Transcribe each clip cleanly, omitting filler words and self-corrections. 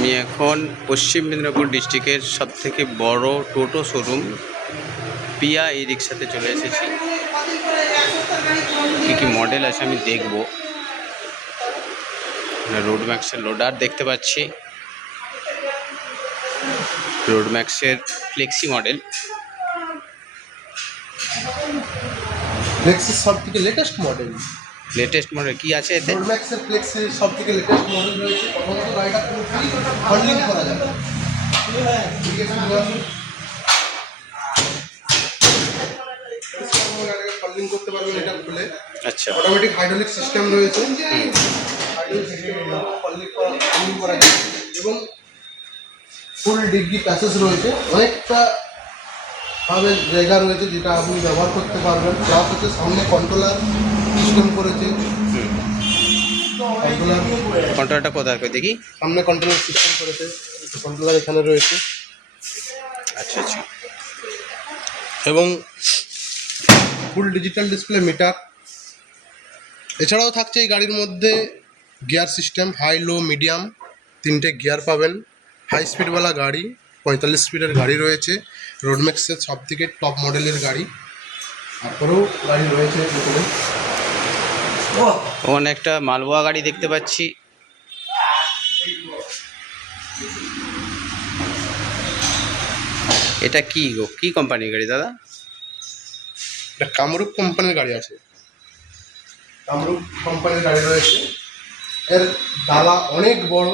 আমি এখন পশ্চিম মেদিনীপুর ডিস্ট্রিক্টের সবথেকে বড় টোটো শোরুম পিয়া ই রিক্সাতে চলে এসেছি। কী কী মডেল আছে আমি দেখব। রোড ম্যাক্সের লোডার দেখতে পাচ্ছি, রোড ম্যাক্সের ফ্লেক্সি মডেল, ফ্লেক্সির সবথেকে লেটেস্ট মডেল। লেটেস্ট মডেল কি আছে এতে? রোড ম্যাক্সের ফ্লেক্সির সবথেকে লেটেস্ট মডেল রয়েছে। প্রথমত গাড়িটা পুরোপুরি ফন্ডিং করা যাবে, ঠিক আছে? ফন্ডিং করতে পারবেন এটা খুলে। আচ্ছা, অটোমেটিক হাইড্রোলিক সিস্টেম রয়েছে, হাইড্রোলিক সিস্টেম ফন্ডিং করা যায় এবং ফুল ডিগ্রি প্যাসেজ রয়েছে। অনেকটা ভাবে জায়গা রয়েছে যেটা আপনি ব্যবহার করতে পারবেন। প্লাস হচ্ছে সামনে কন্ট্রোলার সিস্টেম করেছে। কন্ট্রোলটা কোথায় দেখি? সামনে কন্ট্রোলার সিস্টেম করেছে, কন্ট্রোলার এখানে রয়েছে। আচ্ছা আচ্ছা। এবং ফুল ডিজিটাল ডিসপ্লে মিটার। এছাড়াও থাকছে এই গাড়ির মধ্যে gear system, high low medium তিনটে গিয়ার পাবেন। হাই স্পিডওয়ালা গাড়ি, 45 স্পিডের গাড়ি রয়েছে। রোডম্যাক্সের সব থেকে টপ মডেলের গাড়ি। তারপরেও গাড়ি রয়েছে ভিতরে। ওখানে একটা মালবোয়া গাড়ি দেখতে পাচ্ছি। এটা কি গো, কি কোম্পানির গাড়ি দাদা? এটা কামরূপ কোম্পানির গাড়ি আছে, কামরূপ কোম্পানির গাড়ি রয়েছে। এর ডালা অনেক বড়,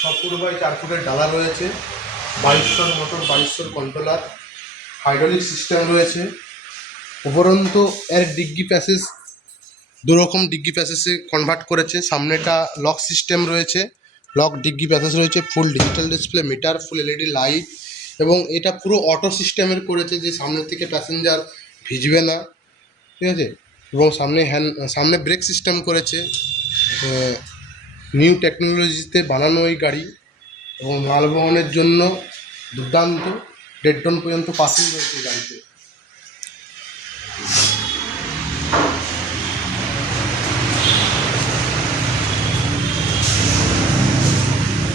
6 ফুট বাই 4 ফুটের ডালা রয়েছে। 2200 মোটর, 2200 কন্ট্রোলার, হাইড্রোলিক সিস্টেম রয়েছে। উপরন্তু এর ডিগ্গি প্যাসেজ দুরকম ডিগ্গি প্যাসেজে কনভার্ট করেছে। সামনেটা লক সিস্টেম রয়েছে, লক ডিগ্গি প্যাসেজ রয়েছে। ফুল ডিজিটাল ডিসপ্লে মিটার, ফুল এলইডি লাইট এবং এটা পুরো অটো সিস্টেমের করেছে যে সামনের থেকে প্যাসেঞ্জার ভিজবে না, ঠিক আছে? এবং সামনে ব্রেক সিস্টেম করেছে। নিউ টেকনোলজিতে বানানো এই গাড়ি এবং মাল বহনের জন্য দুর্দান্ত। 1.5 টন পর্যন্ত পাসিং রয়েছে এই গাড়িতে।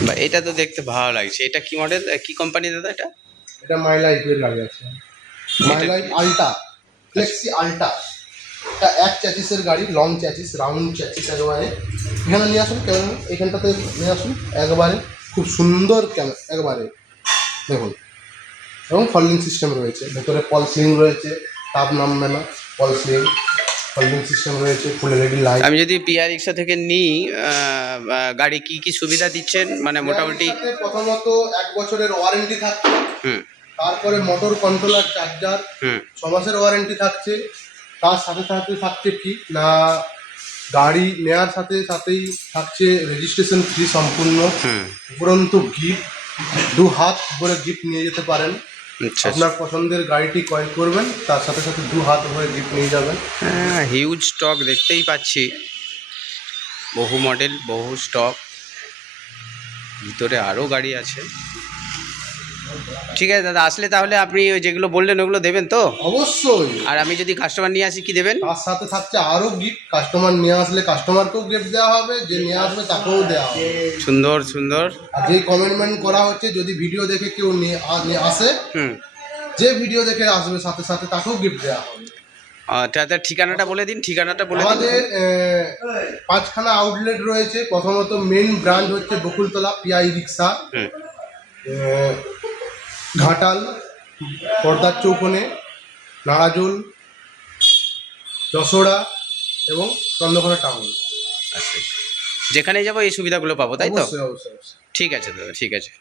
বা এটা তো দেখতে ভালো লাগছে। এটা কি মডেল, কি কোম্পানি দাদা এটা? এটা মাই লাইফের গাড়ি আছে, my life ultra, flexi ultra. এটা এক চ্যাচিসের গাড়ি, লং চ্যাচিস, রাউন্ড চ্যাচিস একেবারে। এখানে নিয়ে আসুন, কেন এখানটাতে নিয়ে আসুন একবারে। খুব সুন্দর কেন একবারে দেখুন। এবং ফল্ডিং সিস্টেম রয়েছে, ভেতরে পল সিলিং রয়েছে, তাপ নামবে না। পল সিলিং, ফল্ডিং সিস্টেম রয়েছে, ফুল এলইডি লাইট। আমি যদি পিয়া রিক্সা থেকে নিই, গাড়ি কি কি সুবিধা দিচ্ছেন মানে মোটামুটি? প্রথমত 1 বছরের ওয়ারেন্টি থাকছে। তারপরে মোটর কন্ট্রোলার, চার্জার 6 মাসের ওয়ারেন্টি থাকছে। তার সাথে সাথে থাকছে কি না, গাড়ি নেওয়ার সাথে সাথেই থাকছে রেজিস্ট্রেশন ফ্রি সম্পূর্ণ। উপরন্তু গিফট 2 হাত ভরে গিফট নিয়ে যেতে পারেন। আপনার পছন্দের গাড়িটি ক্রয় করবেন, তার সাথে সাথে 2 হাত ভরে গিফট নিয়ে যাবেন। হ্যাঁ, হিউজ স্টক দেখতেই পাচ্ছি, বহু মডেল, বহু স্টক। ভিতরে আরও গাড়ি আছে। ঠিক আছে দাদা, আসলে তাহলে আপনি ওই যেগুলো বললেন ওগুলো দেবেন তো? অবশ্যই। আর আমি যদি কাস্টমার নিয়ে আসি কি দেবেন? তার সাথে থাকছে আরও গিফট। কাস্টমার নিয়ে আসলে কাস্টমারকেও গিফট দেওয়া হবে, যে নিয়ে আসবে তাকেও দেওয়া হবে। সুন্দর সুন্দর। আর যে কমেন্টমেন্ট করা হচ্ছে, যদি ভিডিও দেখে কেউ নিয়ে আসে, যে ভিডিও দেখে আসবে সাথে সাথে তাকেও গিফট দেওয়া হবে। তাদের ঠিকানাটা বলে দিন, ঠিকানাটা বলে দিন। আমাদের 5খানা আউটলেট রয়েছে। প্রথমত মেন ব্রাঞ্চ হচ্ছে বকুলতলা পিয়া ই রিক্সা, ঘাটাল, পর্দার চৌকোনে, নারাজোল, যশোড়া এবং চন্দ্রকোনা টাউন। আচ্ছা, যেখানে যাবো এই সুবিধাগুলো পাবো, তাই তো? অবশ্যই অবশ্যই। ঠিক আছে দাদা, ঠিক আছে।